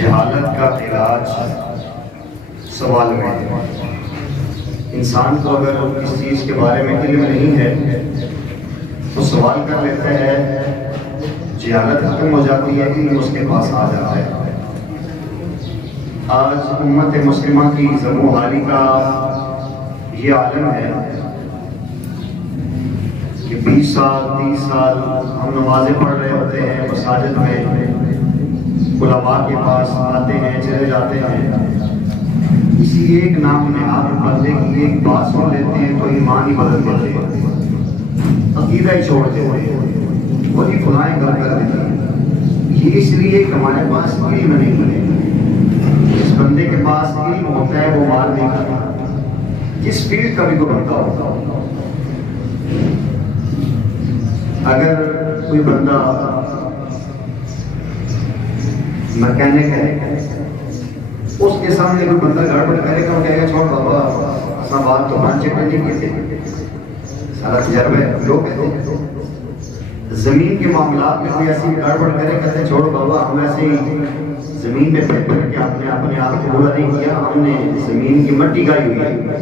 جہالت کا علاج سوال میں ہے۔ انسان کو اگر کسی چیز کے بارے میں علم نہیں ہے تو سوال کر لیتا ہے، جہالت ختم ہو جاتی ہے، علم اس کے پاس آ جاتا ہے۔ آج امت مسلمہ کی ذم و حالی کا یہ عالم ہے کہ 20 سال 30 سال ہم نمازیں پڑھ رہے ہوتے ہیں، مساجد میں علماء کے پاس آتے ہیں، چلے جاتے ہیں، کسی ایک نام نہاد بندے کی ایک بات سن لیتے ہیں تو ایمان ہی بدل دیتے ہیں، عقیدہ ہی چھوڑ دیتے ہیں، وہی فلائیں کر دیتے ہیں۔ یہ اس لیے کہ ہمارے پاس علم نہیں ہے۔ جس بندے کے پاس علم ہوتا ہے وہ مال نہیں کرتا، جس فیلڈ کا بھی کوئی بندہ ہوتا۔ اگر کوئی بندہ مکینک ہے، اس کے سامنے کوئی بندہ گڑبڑ کرے گا، وہ کہے گا چھوڑ بابا اصل بات تو پانچ چکر نہیں کہتے، سارا تجربہ ہے۔ لوگ کہتے ہیں زمین کے معاملات میں کوئی ایسی گڑبڑ کرے، کہتے ہیں چھوڑ بابا ہم ایسے ہی زمین میں پھر پھر کے اپنے آپ کو پورا نہیں کیا، ہم نے زمین کی مٹی گائی ہوئی ہے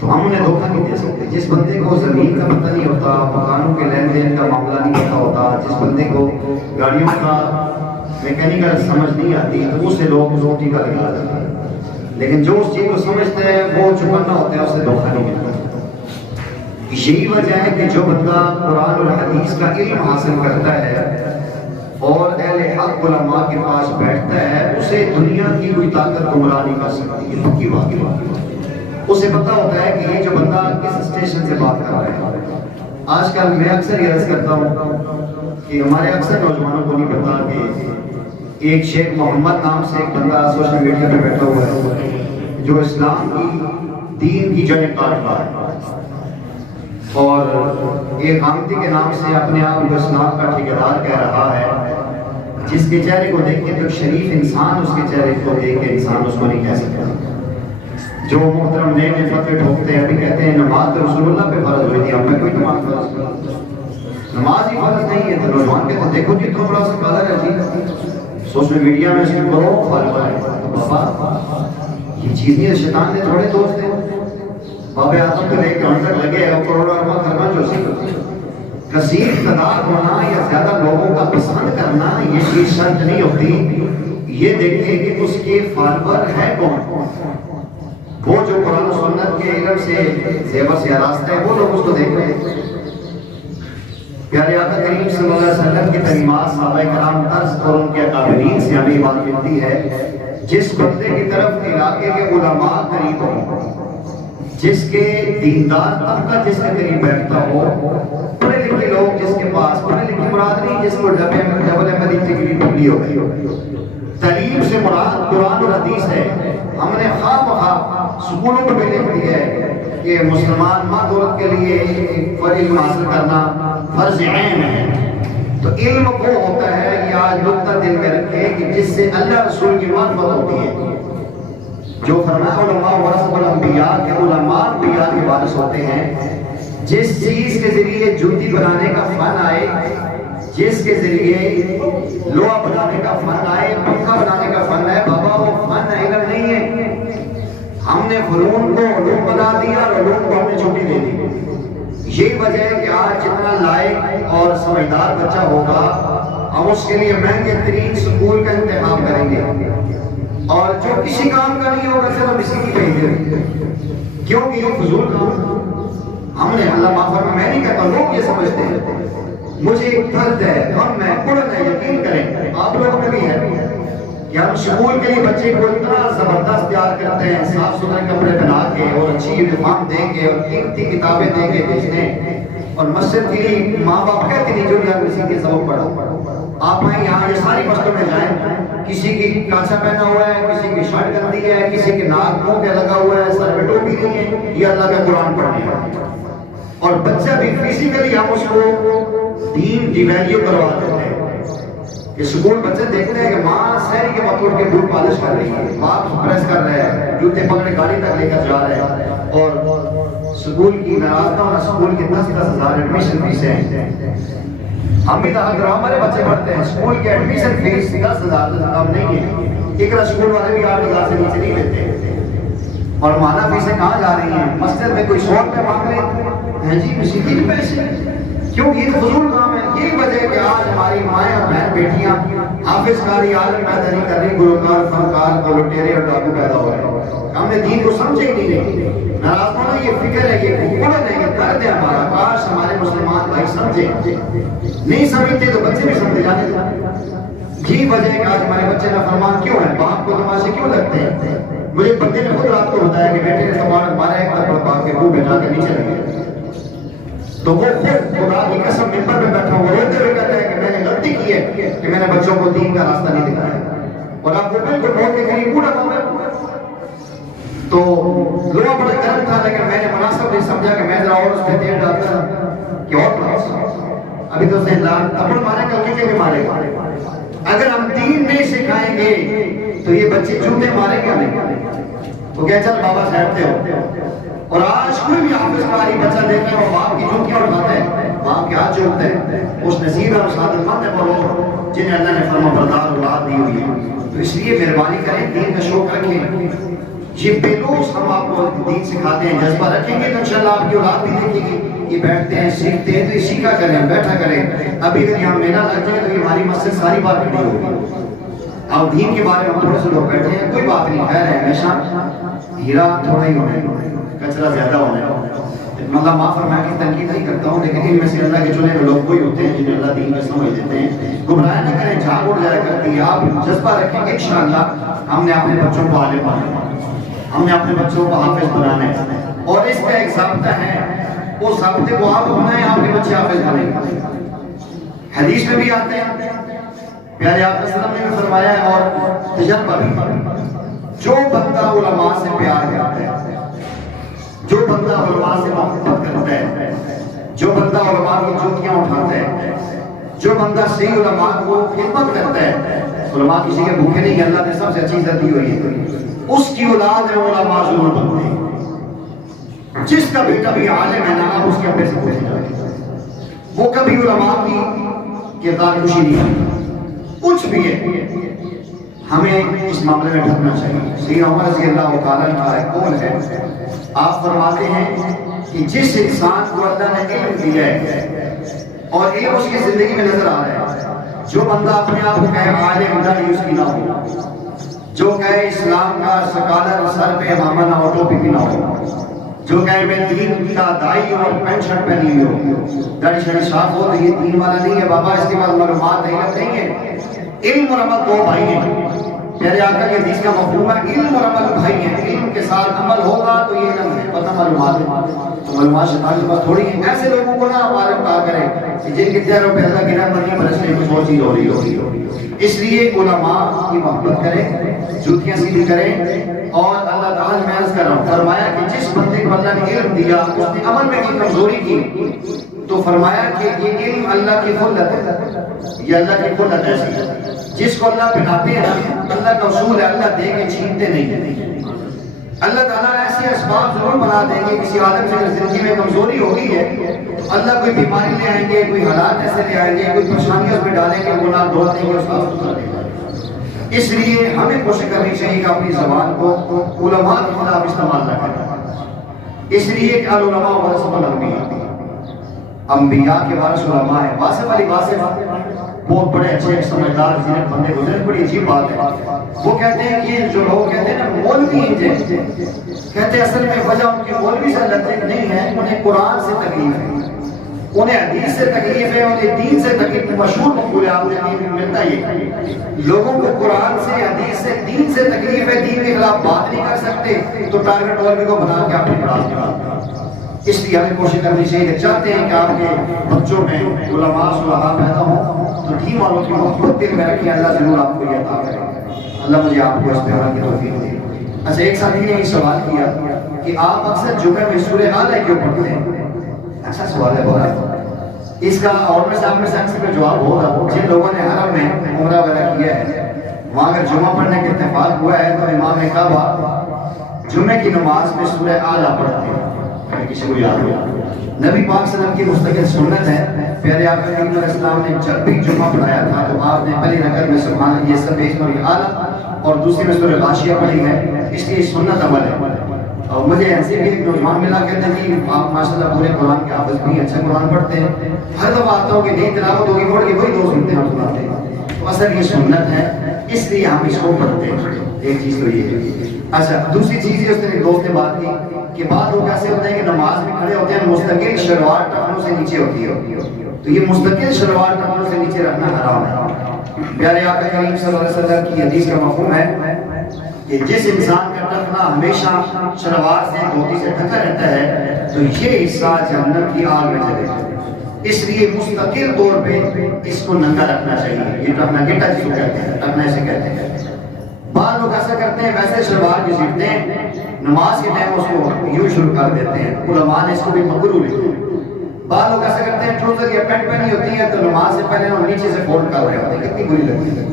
تو ہم انہیں دھوکہ نہیں دے سکتے۔ جس بندے کو زمین کا پتہ نہیں ہوتا، مکانوں کے لین دین کا معاملہ نہیں پتہ ہوتا، جس بندے کو گاڑیوں کا میکینیکل سمجھ نہیں آتی، تو اس سے لوگ روٹی کا لگا جاتا ہے۔ لیکن جو اس چیز کو سمجھتے ہیں وہ چکنا ہوتا ہے، اس سے دھوکہ نہیں ملتا۔ یہی وجہ ہے کہ جو بندہ قرآن اور حدیث کا علم حاصل کرتا ہے اور اہل حق علماء کے پاس بیٹھتا ہے، اسے دنیا کی کوئی طاقت گمراہ نہیں کر سکتی۔ یہ پکی بات ہے۔ اسے پتہ ہوتا ہے کہ یہ جو بندہ کس اسٹیشن سے بات کر رہا ہے۔ آج کل میں اکثر یہ عرض کرتا ہوں کہ ہمارے اکثر نوجوانوں کو نہیں پتا کہ ایک شیخ محمد نام سے ایک بندہ سوشل میڈیا پہ بیٹھا ہوا ہے جو اسلام کی دین کی جڑیں کاٹ رہا ہے، اور ایک حامدی کے نام سے اپنے آپ کو اسلام کا ٹھیکیدار کہہ رہا ہے، جس کے چہرے کو دیکھ کے تو شریف انسان اس کے چہرے کو دیکھ کے انسان اس کو نہیں کہہ سکتا۔ جو محترم نئے نئے فتوے ٹھوکتے ہیں، ابھی کہتے ہیں نماز تو رسول اللہ پہ فرض ہوئی تھی، ہم پہ کوئی نماز فرض، نماز ہی فرض نہیں ہے۔ تو نوجوان کہتے ہیں دیکھو جی تو بڑا سا کالر ہے جی، سوشل میڈیا میں اس کے بڑوں فالوور ہے۔ تو بابا یہ چیز نہیں ہے، شیطان نے تھوڑے دوست ہیں۔ بابا آدم کو لے کے ہم تک لگے ہیں، کروڑوں ارباں خرباں جو سی کثیر تعداد ہونا یا زیادہ لوگوں کا پسند کرنا یہ چیز شرط نہیں ہوتی۔ یہ دیکھیں کہ اس کے فالوور ہے کون، وہ جو قرآن و سنت کے علم سے زیور سے آراستہ ہے، وہ لوگ اس کو دیکھ رہے ہیں۔ پیارے آقا کریم صلی اللہ علیہ وسلم کی تعلیمات صحابہ کرام طرز اور ان کے اکابرین سے ہمیں بات ملتی ہے، جس بندے کی طرف علاقے کے علماء قریب ہوں، جس کے دیندار طبقہ جس کے قریب بیٹھتا ہو، پڑھے لکھے لوگ جس کے پاس، پڑھے لکھے مراد نہیں جس کو ڈبل احمدی ڈگری ڈگری ہو گئی، تعلیم سے مراد قرآن اور حدیث ہے۔ ہم نے خواہ مخواہ سکولوں کو بھی لکھ دیا ہے کہ مسلمان مرد عورت کے لیے علم حاصل کرنا فرض عین ہے۔ تو علم وہ ہوتا ہے، یہ آج نقطہ دل میں رکھے، کہ جس سے اللہ رسول کی معرفت ہوتی ہے۔ جو فرمایا علماء ورثۃ الانبیاء کہ علماء انبیاء کے وارث ہوتے ہیں۔ جس چیز کے ذریعے جوتی بنانے کا فن آئے، جس کے ذریعے لوہا بنانے کا فن آئے، پنکھا بنانے کا فن آئے، بابا وہ فن علم نہیں ہے۔ ہم نے فنون کو علوم بنا دیا اور علوم کو ہم نے چھٹی دے دی۔ یہی وجہ ہے کہ آج جتنا لائق اور سمجھدار بچہ ہوگا، ہم اس کے لیے مہنگے ترین سکول کا انتخاب کریں گے، اور جو کسی کام کا نہیں ہوگا صرف اسی کی بھیجیں، کیونکہ یہ فضول کام۔ ہم نے اللہ معاف میں نہیں کہتا، لوگ یہ سمجھتے ہیں، مجھے ایک درد ہے، غم ہے، قرن ہے، یقین کریں آپ لوگوں میں بھی ہے کہ ہم سکول کے لیے بچے کو اتنا زبردست تیار کرتے ہیں، صاف ستھرے کپڑے پہنا کے اور اچھی یونیفارم دے کے اور قیمتی کتابیں دے کے بھیجتے ہیں، اور مسجد کے لیے ماں باپ کہتے نہیں جو یہاں کسی کے سبب پڑھا۔ آپ آئیں یہاں یہ ساری مسجدوں میں جائیں، کسی کی کانچا پہنا ہوا ہے، کسی کی شرٹ گندی ہے، کسی کے ناک منہ پہ لگا ہوا ہے، سر پہ ٹوپی نہیں ہے، یہ اللہ کا قرآن پڑھنے ہے۔ اور بچہ بھی فزیکلی ہم اس کو دین کی ویلیو کروا دیتے ہیں کہ سکول بچے دیکھ رہے ہیں کہ ماں سہری کے وقت اٹھ کے بوٹ پالش کر رہی ہے، باپ پریس کر رہے ہیں، جوتے پکڑے گاڑی تک لے کر جا رہے ہیں، اور سکول کی ناراض نہ ہونا، سکول کی 10,000 ایڈمیشن فیس ہیں، ہم بھی داخل کرواؤ، ہمارے بچے پڑھتے ہیں، اسکول کے ایڈمیشن فیس 10,000 سے کم نہیں ہے، اقرا اسکول والے بھی 8,000 سے نیچے نہیں لیتے، اور مانا فیسیں کہاں جا رہی ہیں؟ مسجد میں کوئی 100 روپے مانگ لے ہیں جی مسیحی کے پیسے، کیوں؟ یہ فضول کام ہے۔ یہی وجہ ہے کہ آج ہماری مائیں اور بہن بیٹیاں حافظ قاری عالم پیدا نہیں کر رہی، گلوکار فنکار کو لٹیرے اور ڈاکو پیدا ہو رہے ہیں۔ ہم نے دین کو سمجھے ہی نہیں، ناراض ہونا یہ فکر ہے، یہ حکومت ہے، یہ درد ہے ہمارا، کاش ہمارے مسلمان بھائی سمجھے، نہیں سمجھتے تو بچے بھی سمجھ جانے دیں۔ یہی وجہ ہے کہ آج ہمارے بچے نافرمان کیوں ہیں، باپ کو تماشے کیوں لگتے ہیں؟ مجھے بندے نے خود رات کو بتایا کہ بیٹے نے تمہارا مارا ایک تھپڑ باپ کے منہ بجا کے نیچے لگے، تو وہ خود خدا کی قسم ممبر میں بیٹھا ہوا روتے ہوئے کہتا ہے کہ میں نے غلطی کی ہے کہ میں نے بچوں کو دین کا راستہ نہیں دکھایا، اور آپ کو بالکل بہت کے قریب پورا تو لوہا بڑا گرم تھا، لیکن میں نے مناسب نہیں سمجھا کہ میں ذرا اور اس پہ تیل ڈالتا کہ اور پلاس، ابھی تو اس نے تھپڑ مارے کل کے بھی مارے گا۔ اگر ہم دین نہیں سکھائیں گے تو یہ بچے جوتے ماریں گے ہمیں، وہ کہہ چل بابا سہتے ہو۔ اور آج کوئی بھی حافظ قاری بچہ دیکھیں اور باپ کی جوتیاں اٹھاتا ہے، باپ کے ہاتھ جوڑتے ہیں، اس نصیب اور سعادت مند ہے وہ جنہیں اللہ نے فرما بردار اولاد دی ہوئی ہے۔ تو اس لیے مہربانی کریں، دین کا شوق رکھیں، یہ بیلوس ہم آپ کو دین سکھاتے ہیں، جذبہ رکھیں گے تو انشاءاللہ آپ کی اولاد بھی دیکھے گی، یہ بیٹھتے ہیں سیکھتے ہیں تو یہ سیکھا کریں، بیٹھا کریں۔ ابھی اگر یہاں میلہ لگ جائے تو یہ ہماری مسجد ساری بار کھڑی ہوگی۔ اب دین کے بارے میں تھوڑے سے لوگ بیٹھے ہیں، کوئی بات نہیں، خیر ہے، ہمیشہ ہیرا تھوڑا ہی ہونا ہے، کچرا زیادہ ہونا ہے۔ مطلب معاف فرمائے کہ تنقید نہیں کرتا ہوں، لیکن ان میں سے اللہ کے چنے ہوئے لوگ وہی ہوتے ہیں جنہیں اللہ دین کا سمجھ دیتے ہیں۔ گمراہ نہ کریں، جھاگ اڑ جایا کرتی ہے، آپ جذبہ رکھیں گے انشاءاللہ ہم نے اپنے بچوں کو عالم بنانا ہے، ہم نے اپنے بچوں کو حافظ بنانا ہے، اور اس کا ایک ضابطہ ہے، وہ ضابطے کو آپ بنائیں، آپ کے بچے حافظ بنیں۔ حدیث میں بھی آتے ہیں، پیارے آقا صلی اللہ علیہ وسلم نے فرمایا ہے، اور تجربہ بھی، جو بندہ علماء سے پیار کرتا ہے، جو بندہ علماء سے محبت کرتا ہے، جو بندہ علماء کی جوتیاں اٹھاتا ہے، جو بندہ صحیح علماء کو خدمت کرتا ہے، علماء کسی کے بھوکے نہیں، اللہ نے سب سے اچھی عزت دی ہوئی ہے، اس کی اولاد میں علماء ضرور بنتے ہیں۔ جس کا بیٹا بھی عالم ہے نا، آپ اس کے ابے سے پوچھ جائیں، وہ کبھی علماء کی کردار کشی نہیں کرتا، کچھ بھی ہے، ہمیں اس معاملے میں ڈھکنا چاہیے۔ سیدنا عمر رضی اللہ تعالیٰ عنہ قول ہے، آپ فرماتے ہیں کہ جس انسان کو اللہ نے علم دیا ہے اور علم اس کی زندگی میں نظر آ رہا ہے، جو بندہ اپنے آپ کو کہے عالم داڑھی اس کی نہ ہو، جو کہے اسلام کا سکالر سر پہ امامہ نہ ہو، ٹوپی بھی نہ ہو، جو کہے میں دین کا دائی اور پینٹ شرٹ پہنی ہو، داڑھی شرٹ صاف ہو، تو یہ دین والا نہیں ہے بابا، اس کے بعد معلومات نہیں ہے۔ علم اور عمل دو بھائی ہیں، پیارے آقا کی حدیث کا مفہوم ہے علم اور عمل بھائی ہیں، علم کے ساتھ عمل ہوگا تو یہ علم ہے، پتہ معلومات ہے، تو معلومات شیطان کے پاس تھوڑی ہیں۔ ایسے لوگوں کو نہ عالم کہا کریں کہ جن کے چہروں پہ اللہ کی رحمت نہیں برسنے کچھ اور چیز ہو رہی ہوگی۔ اس لیے علماء کی محبت کریں، جوتیاں سیدھی کریں، اور اللہ تعالیٰ میں عرض کر رہا ہوں، فرمایا کہ جس بندے کو اللہ نے علم دیا اس نے عمل میں کی کمزوری کی، تو فرمایا کہ یہ علم اللہ کی خلت ہے، یہ اللہ کی خلت ہے، جس کو اللہ پہناتے ہیں، اللہ کا اصول ہے اللہ دے کے چھینتے نہیں۔ اللہ تعالیٰ ایسے اسباب ضرور بنا دیں گے، کسی آدم سے زندگی میں کمزوری ہوگی ہے، اللہ کوئی بیماری لے آئیں گے، کوئی حالات ایسے لے آئیں گے، کوئی پریشانیاں اس میں ڈالیں گے، گناہ دھو دیں گے اور صاف ستھرا دیں گے۔ اس لیے ہمیں کوشش کرنی چاہیے کہ اپنی زبان کو علماء کے خلاف استعمال نہ کریں، اس لیے کہ العلماء ورثۃ الانبیاء، انبیاء کے وارث علماء ہیں۔ واصف علی واصف بہت بڑے اچھے سمجھدار ذہین بندے گزرے، بڑی عجیب بات ہے، وہ کہتے ہیں کہ جو لوگ کہتے ہیں نا مولوی ہیں، کہتے ہیں اصل میں وجہ ان کے مولوی سے لطف نہیں ہے، انہیں قرآن سے تکلیف ہے، انہیں حدیث سے تکلیف ہے، انہیں دین سے تکلیف۔ مشہور مقولہ آپ نے دین میں ملتا یہ، لوگوں کو قرآن سے حدیث سے دین سے تکلیف ہے، دین کے خلاف بات نہیں کر سکتے، تو ٹارگٹ مولوی کو بنا کے اپنے راز نکالتے ہیں۔ اس لیے ہمیں کوشش کرنی چاہیے، چاہتے ہیں کہ آپ کے بچوں میں علماء صلحاء پیدا ہوں تو دین والوں کی محبت دل میں رکھیں، اللہ ضرور آپ کو یہ عطا کرے گا، اللہ مجھے آپ کو اس پہ عمل کی توفیق دے۔ اچھا، ایک ساتھی نے یہ سوال کیا کہ آپ اکثر جمعے میں سورہ اعلیٰ کیوں پڑھتے ہیں؟ اچھا سوال ہے بہت، اس کا اور میں سامنے سائنس کا جواب ہوگا۔ جن لوگوں نے حرم میں عمرہ وغیرہ کیا ہے، وہاں اگر جمعہ پڑھنے کا اتفاق ہوا ہے تو امام نے کہا جمعے کی نماز میں سورہ اعلیٰ پڑھتے ہیں، کسی کو یاد ہو؟ نبی پاک صلی اللہ علیہ وسلم کی مستقل سنت ہے پیارے آقا کریم علیہ السلام نے جب بھی جمعہ پڑھایا تھا تو آپ نے پہلی رکعت میں سبحان یہ سب سورہ اعلیٰ اور دوسری میں سورہ غاشیہ پڑھی ہے، اس لیے سنت عمل ہے۔ اور مجھے ایسے بھی ایک نوجوان ملا، کہتے ہیں جی آپ ماشاءاللہ پورے قرآن کے حافظ بھی اچھا قرآن پڑھتے ہیں، ہر دفعہ آتا ہوں کہ نئی تلاوت ہوگی پڑھ کے وہی دو سنتے ہیں آپ سناتے ہیں، تو اصل یہ سنت ہے اس لیے ہم اس کو پڑھتے ہیں۔ ایک چیز تو یہ ہے۔ اچھا دوسری چیز یہ اس نے ایک دوست نے بات کی کہ بعض لوگ ایسے ہوتے ہیں کہ نماز میں کھڑے ہوتے ہیں مستقل شلوار ٹخنوں سے نیچے ہوتی ہے، تو یہ مستقل شلوار ٹخنوں سے نیچے رکھنا حرام ہے۔ پیارے آقا کریم صلی اللہ علیہ وسلم کی حدیث کا مفہوم ہے کہ جس انسان کا ٹخنا ہمیشہ شلوار سے دھوتی سے ڈھکا رہتا ہے تو یہ حصہ جہنم کی آگ میں جلے گا، اس لیے مستقل طور پہ اس کو ننگا رکھنا چاہیے۔ یہ ٹخنا گٹا جس کو کہتے ہیں، ٹخنا اسے کہتے ہیں۔ بعض لوگ ایسا کرتے ہیں ویسے شلوار گھسیٹتے ہیں، نماز کے ٹائم اس کو یوں شروع کر دیتے ہیں، علماء نے اس کو بھی مکروہ لکھا ہے۔ بعض لوگ ایسا کرتے ہیں ٹروزر یا پینٹ پہنی ہوتی ہے تو نماز سے پہلے وہ نیچے سے فولڈ کر رہے ہوتے ہیں، کتنی بری لگتی ہے۔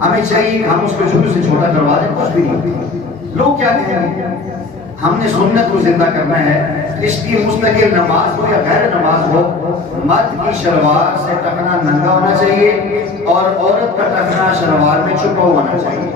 ہمیں چاہیے کہ ہم اس کو شروع سے چھوٹا کروا دیں، کچھ بھی نہیں ہوتی، لوگ کیا کہیں گے؟ ہم نے سنت کو زندہ کرنا ہے، اس لیے مستقل نماز ہو یا غیر نماز ہو، مرد کی شلوار سے ٹخنا ننگا ہونا چاہیے اور عورت کا ٹخنا شلوار میں چھپا ہونا چاہیے۔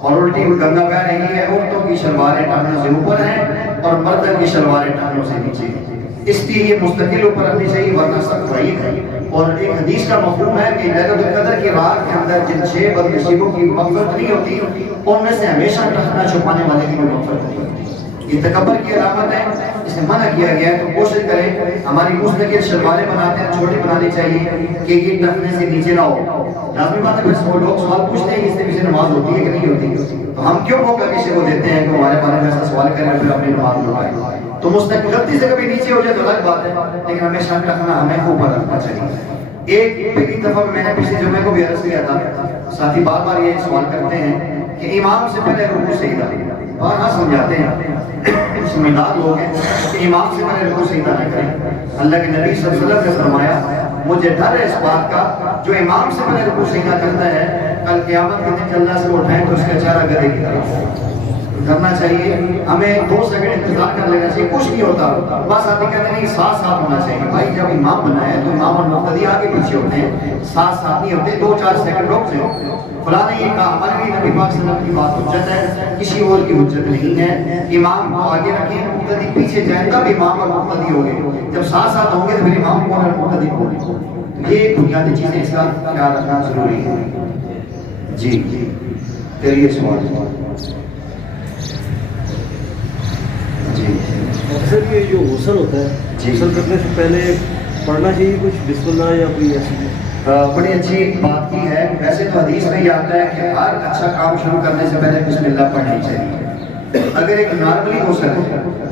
اور الٹی گنگا بہ رہی ہے، عورتوں کی شلواریں ٹخنوں سے اوپر ہیں اور مردوں کی شلواریں ٹخنوں سے نیچے ہیں، اس لیے یہ مستقل اوپر رکھنی چاہیے ورنہ سخت وعید ہے۔ اور ایک حدیث کا مفہوم ہے کہ لیلۃ القدر کی رات کے اندر جن 6 بدنصیبوں کی مغفرت نہیں ہوتی ان میں سے ہمیشہ ٹخنا چھپانے والے کی مغفرت نہیں ہوتی۔ یہ تکبر کی علامت ہے، اسے منع کیا گیا ہے، تو کوشش کریں ہماری مستقل شلواریں بناتے ہیں چھوٹی بنانی چاہیے کہ یہ ٹخنے سے نیچے نہ ہو۔ لازمی بات ہے کہ لوگ سوال پوچھتے ہیں کہ اس سے پیچھے نماز ہوتی ہے کہ نہیں ہوتی، تو ہم کیوں موقع کسی کو دیتے ہیں کہ ہمارے بارے میں ایسا سوال کریں پھر اپنی نماز لگائیں؟ تو مستقل غلطی سے کبھی نیچے ہو جائے تو الگ بات ہے، لیکن ہمیشہ ٹخنا ہمیں اوپر رکھنا چاہیے۔ ایک پہلی دفعہ میں نے پچھلے جمعے کو بھی عرض کیا تھا، ساتھی بار بار یہ سوال کرتے ہیں کہ امام سے پہلے رکوع سجدہ، اور ہاں سمجھاتے ہیں سمجھدار لوگ ہیں کہ امام سے پہلے رکوع سجدہ نہ کریں۔ اللہ کے نبی صلی اللہ علیہ وسلم نے فرمایا مجھے ڈر ہے اس بات کا جو امام سے پہلے رکوع سجدہ کرتا ہے کل قیامت کے دن اللہ سے اٹھائیں تو اس کا چہرہ گدھے کی طرح کرنا چاہیے۔ ہمیں 2 سیکنڈ انتظار کر لینا چاہیے، کچھ نہیں ہوتا، بس آتے کہتے ہیں ساتھ ساتھ ہونا چاہیے۔ بھائی جب امام بنا ہے تو امام اور مقتدی آگے پیچھے ہوتے ہیں، ساتھ ساتھ نہیں ہوتے، 2-4 سیکنڈ روک جائیں۔ فلاں نے یہ کہا، ہمارے لیے نبی پاک صلی اللہ علیہ وسلم کی بات حجت ہے، کسی اور کی حجت نہیں ہے۔ امام کو آگے رکھیں، مقتدی پیچھے جائیں، تب امام اور مقتدی ہوگے۔ جب ساتھ ساتھ ہوں گے تو پھر امام کون اور مقتدی کون؟ یہ بنیادی چیزیں اس کا خیال رکھنا ضروری ہے۔ جی پھر یہ سوال اکثر یہ جو غسل ہوتا ہے، غسل کرنے سے پہلے پڑھنا چاہیے کچھ بسم اللہ یا کوئی ایسی؟ بڑی اچھی بات کی ہے۔ ویسے تو حدیث میں یہ آتا ہے کہ ہر اچھا کام شروع کرنے سے پہلے بسم اللہ پڑھنی چاہیے۔ اگر ایک نارملی غسل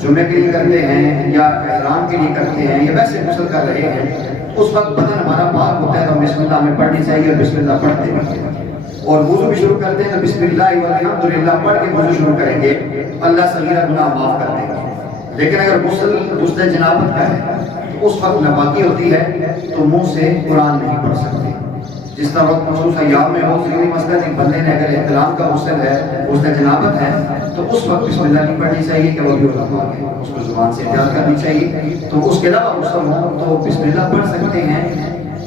جمعے کے لیے کرتے ہیں یا احرام کے لیے کرتے ہیں یا ویسے غسل کر رہے ہیں اس وقت بدن ہمارا پاک ہوتا ہے تو بسم اللہ ہمیں پڑھنی چاہیے اور بسم اللہ پڑھتے ہیں۔ اور وضو بھی شروع کرتے ہیں تو بسم اللہ والحمدللہ پڑھ کے وضو شروع کریں گے، اللہ صغیرہ گناہ معاف کر دیں گے۔ لیکن اگر غسل جنابت کا ہے تو اس وقت ناپاکی ہوتی ہے تو منہ سے قرآن نہیں پڑھ سکتے۔ جس طرح وقت مخصوص ایام میں ہو، ضروری مسئلہ ایک بندے نے اگر احترام کا غسل ہے، غسل جنابت ہے تو اس وقت بسم اللہ نہیں پڑھنی چاہیے کہ وہ بھی علماء ہے، اس کو زبان سے احتیاط کرنی چاہیے۔ تو اس کے علاوہ غسل ہو تو بسم اللہ پڑھ سکتے ہیں۔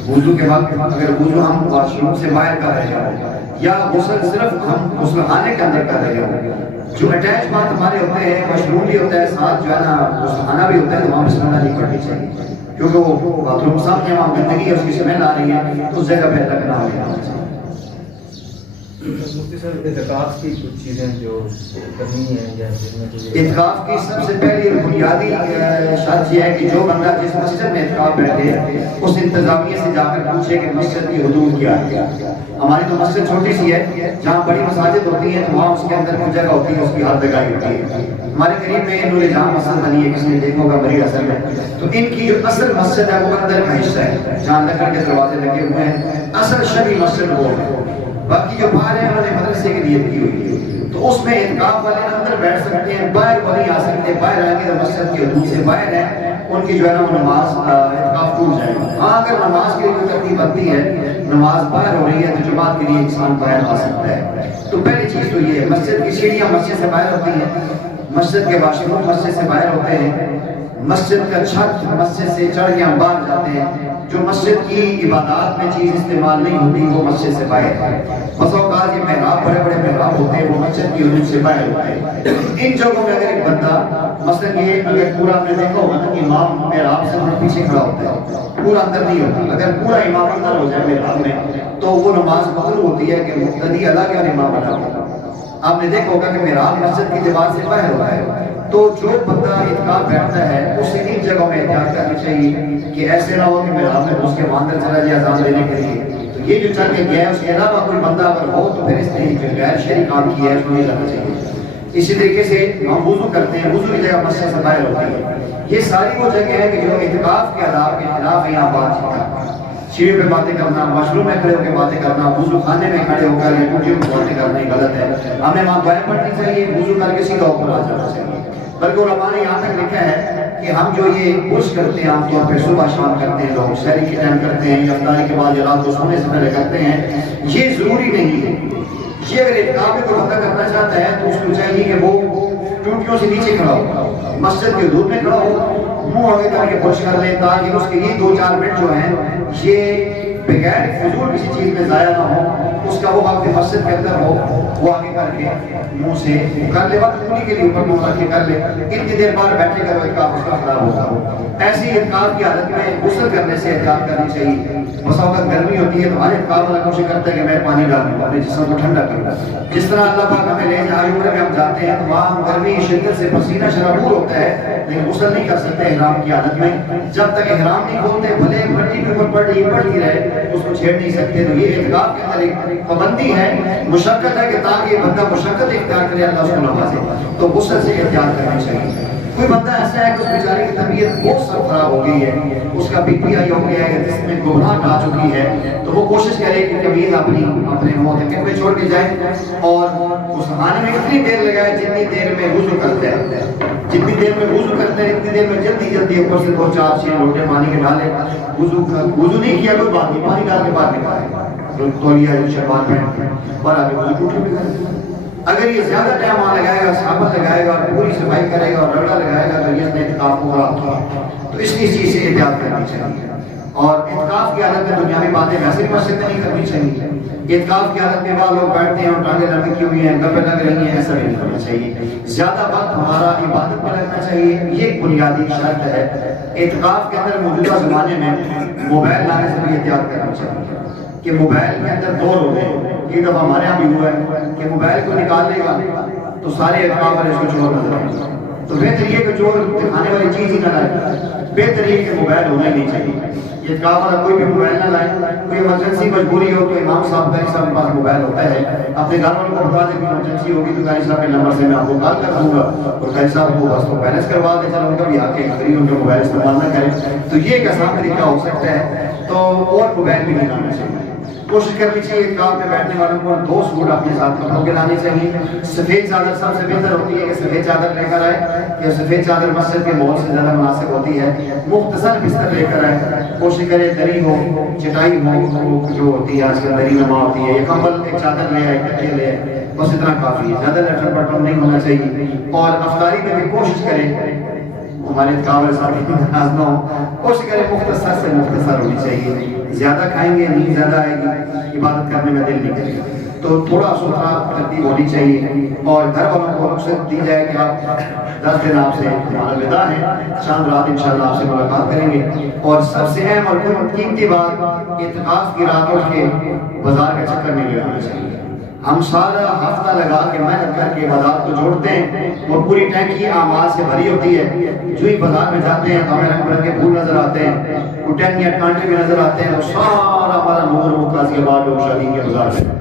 وضو کے وقت اگر وضو ہم واش روم سے باہر کر رہے ہوں یا غسل صرف ہم غسل خانے کے اندر کر رہے ہوں، جو اٹیچ بات ہمارے ہوتے ہیں، واش روم بھی ہوتا ہے ساتھ جو ہے نا غسل خانہ بھی ہوتا ہے، تو وہاں بسم اللہ نہیں پڑھنی چاہیے کیونکہ وہ باتھ روم سامنے وہاں گندگی ہے، اس کی سمیل آ رہی ہے، اس جگہ پہ رکھنا ہوگا۔ مفتی صاحب اعتکاف کی کچھ چیزیں جو کرنی ہے یا اعتکاف کی سب سے پہلی بنیادی شرط یہ ہے کہ جو بندہ جس مسجد میں اعتکاف بیٹھے اس انتظامیہ سے جا کر پوچھے کہ مسجد کی حدود کیا ہے۔ ہماری تو مسجد چھوٹی سی ہے، جہاں بڑی مساجد ہوتی ہیں تو وہاں اس کے اندر کچھ جگہ ہوتی ہے، اس کی حد لگائی ہوتی ہے۔ ہمارے قریب میں نور جہاں مسجد بنی ہے، کسی نے دیکھا ہوگا بڑی اصل میں، تو ان کی جو اصل مسجد ہے وہ اندر کا حصہ ہے جہاں لکڑ کے دروازے لگے ہوئے ہیں، اصل شرعی مسجد وہ ہے۔ باقی جو باہر ہے انہوں نے مدرسے کی نیت کی ہوئی ہے، تو اس میں اعتکاف والے اندر بیٹھ سکتے ہیں، باہر وہ نہیں آ سکتے۔ باہر آئیں گے تو مسجد کی حدود سے باہر ہے، ان کی جو ہے نا وہ نماز اعتکاف ٹوٹ جائے گا۔ ہاں اگر نماز کی کوئی ترتیب بنتی ہے، نماز باہر ہو رہی ہے تو جماعت کے لیے انسان باہر آ سکتا ہے۔ تو پہلی چیز تو یہ ہے، مسجد کی سیڑھیاں مسجد سے باہر ہوتی ہیں، مسجد کے واش روم مسجد سے باہر ہوتے ہیں، مسجد کا چھت مسجد سے چڑھ کے ہم باہر جاتے ہیں، جو مسجد کی عبادات میں چیز استعمال نہیں ہوتی وہ مسجد سے باہر ہے. بس اوقات یہ محراب بڑے بڑے محراب ہوتے ہیں وہ مسجد کی حدود سے باہر ہوتے ہیں. ان جگہوں میں اگر ایک بندہ مثلا یہ اگر پورا آپ نے دیکھا ہوگا نا کہ امام محراب سے تھوڑا پیچھے کھڑا ہوتا ہے, پورا اندر نہیں ہوتا. اگر پورا امام اندر ہو جائے محراب میں تو وہ نماز قبول ہوتی ہے کہ مقتدی الگ ہے اور امام الگ ہے. آپ نے دیکھا ہوگا کہ محراب مسجد کی دیوار سے باہر ہوتا ہے. تو جو بندہ اعتکاف بیٹھتا ہے اسے ان جگہوں میں احتیاط کرنی چاہیے کہ ایسے نہ ہو کہ محراب میں اس کے اندر چلا جائے اذان دینے کے لیے. تو یہ جو چل کے گیا ہے اس کے علاوہ کوئی بندہ اگر ہو تو پھر اس نے جو غیر شرعی کام کیا ہے اس کو نہیں کرنا چاہیے. اسی طریقے سے ہم وضو کرتے ہیں, وضو کی جگہ مسجد سے باہر ہوتی ہے. یہ ساری وہ جگہ ہے کہ جو اعتکاف کے آداب کے خلاف ہے. یہاں بات چیت سیڑھی پہ باتیں کرنا, واش روم میں کھڑے ہو کے باتیں کرنا, وضو خانے میں کھڑے ہو کر یا باتیں کرنا غلط ہے. ہمیں وہاں بائیں پڑھنی چاہیے, وضو کر کے سیدھا اوپر آ جانا چاہیے. بلکہ علماء نے یہاں تک لکھا ہے کہ ہم جو یہ برش کرتے ہیں عام طور پہ صبح شام کرتے ہیں, لوگ سحری کے ٹائم کرتے ہیں یا افطاری کے بعد یا رات کو سونے سے پہلے کرتے ہیں, یہ ضروری نہیں ہے. یہ اگر اعتکاف میں کوئی بندہ کرنا چاہتا ہے تو اس کو چاہیے کہ وہ ٹوٹیوں سے نیچے کھڑا ہو, مسجد کے حدود میں کھڑا ہو, منہ آگے کر کے برش کر لیں تاکہ اس کے یہ 2-4 منٹ جو ہیں یہ بغیر فضول کسی چیز میں ضائع نہ ہو. اس کا وہ وقت مسجد کے اندر ہو, وہ آگے کر کے منہ سے کر لے, وقت انہیں کے لیے اوپر منہ رکھ کے کر لے. اتنی دیر بعد بیٹھے گا تو اعتکاف اس کا خراب ہوگا. ایسی اعتکاف کی عادت میں غسل کرنے سے احتیاط کرنی چاہیے. بسا اوقات گرمی ہوتی ہے تو ہر اعتکاف والا کوشش کرتا ہے کہ میں پانی ڈالوں اپنے جسم کو ٹھنڈا کروں. جس طرح اللہ پاک ہمیں لے جائے عمرے میں ہم جاتے ہیں تو وہاں گرمی شدت سے پسینہ شرابور ہوتا ہے لیکن غسل نہیں کر سکتے احرام کی عادت میں. جب تک احرام نہیں کھولتے بھلے مٹی کے اوپر پڑتی رہے اس کو چھیڑ نہیں سکتے. تو یہ اعتکاف کے اندر ایک پابندی ہے, مشقت ہے کہ تاکہ بندہ مشقت اختیار کرے اللہ اس کو نوازے. تو غسل سے احتیاط کرنی چاہیے. کوئی بندہ ایسا ہے کہ اس بیچارے کی طبیعت بہت سخت خراب ہو گئی ہے, اس کا بی پی ہائی ہو گیا ہے, جس میں گھبراہٹ آ چکی ہے, تو وہ کوشش کرے کہ قمیض اپنے محتکم پہ چھوڑ کے جائے اور اس نہانے میں اتنی دیر لگائے جتنی دیر میں وضو کرتے ہیں. جتنی دیر میں وضو کرتے ہیں اتنی دیر میں جلدی اوپر سے 2-4-6 لوٹے پانی کے ڈالے. وضو نہیں کیا کوئی بات نہیں, پانی ڈال کے بعد نکالے تولیہ شربات میں اور آگے وضو ٹوٹے بھی. اگر یہ زیادہ ٹائم وہاں لگائے گا, صابن لگائے گا اور پوری صفائی کرے گا اور رگڑا لگائے گا تو یہ اپنے اعتکاف کو خراب کیا. تو اس چیز سے احتیاط کرنی چاہیے. اور اعتکاف کی حالت میں دنیاوی باتیں ویسے بھی مسجد میں نہیں کرنی چاہیے. اعتکاف کی حالت میں بعض لوگ بیٹھتے ہیں اور ٹانگیں لمبی کی ہوئی ہیں, گپیں لگ رہی ہیں, ایسا نہیں کرنا چاہیے. زیادہ وقت ہمارا عبادت میں لگنا چاہیے, یہ ایک بنیادی شرط ہے. اعتکاف کے اندر موجودہ زمانے میں موبائل لانے سے بھی احتیاط کرنا چاہیے کہ موبائل کے اندر دور ہو گئے. ایک دفعہ ہمارے یہاں بھی ہوا ہے کہ موبائل کو نکال لے گا تو سارے اعتکاف والے اس کو چور نظر آئیں گے. تو بہتر یہ کہ چور دکھانے والی چیز ہی نہ لائے, بہتر یہ کہ موبائل ہونا ہی نہیں چاہیے. یہ اعتکاف والا کوئی بھی موبائل نہ لائے. کوئی ایمرجنسی مجبوری ہو تو امام صاحب قاری صاحب کے پاس موبائل ہوتا ہے, اپنے گھر والوں کو بتا دیں کہ ایمرجنسی ہوگی تو قاری صاحب کے نمبر سے میں آپ کو کال کر دوں گا اور قاری صاحب کو بس کو بیلنس کروا دیں, چلو ان کا بھی آ کے قریب ان کا موبائل استعمال نہ کریں. تو یہ ایک آسان طریقہ ہو سکتا ہے. تو اور موبائل بھی نہیں لانا چاہیے. کوشش کرنی چاہیے اعتکاف میں بیٹھنے والوں کو 2 سوٹ اپنے ساتھ کپڑوں کے لانے چاہیے. سفید چادر سب سے بہتر ہوتی ہے کہ سفید چادر لے کر آئے, کہ سفید چادر مسجد کے ماحول سے زیادہ مناسب ہوتی ہے. مختصر بستر لے کر آئے, کوشش کرے دری ہو, چٹائی ہو, جو ہوتی ہے آج کل دری نما ہوتی ہے, یہ کمبل ایک چادر لے آئے, تکیے لے آئے, بس اتنا کافی ہے. زیادہ لٹر پٹر نہیں ہونا چاہیے. اور افطاری میں بھی کوشش کرے ہمارے کامل ساتھی ناراض نہ ہو, کوشش کرے مختصر سے مختصر ہونی چاہیے. زیادہ کھائیں گے نیند زیادہ آئے گی, عبادت کرنے میں دل نہیں کرے گا. تو تھوڑا ستھرا ترتیب ہونی چاہیے. اور گھر والوں کو رخصت دی جائے کہ آپ 10 دن آپ سے ہمارا ودا ہے, شام رات انشاءاللہ آپ سے ملاقات کریں گے. اور سب سے اہم اور قیمتی بات, اعتکاف کی رات اٹھ کے بازار کا چکر نہیں لگانا چاہیے. ہم سارا ہفتہ لگا کے محنت کر کے بازار کو جوڑتے ہیں اور پوری ٹینکی اعمال سے بھری ہوتی ہے. جو ہی بازار میں جاتے ہیں تو ہمیں رنگ برنگ کے پھول نظر آتے ہیں, ٹینکیاں کانٹے بھی نظر آتے ہیں, تو سارا ہمارا نور وہ قاضی آباد لوگ شادی کے بازار میں.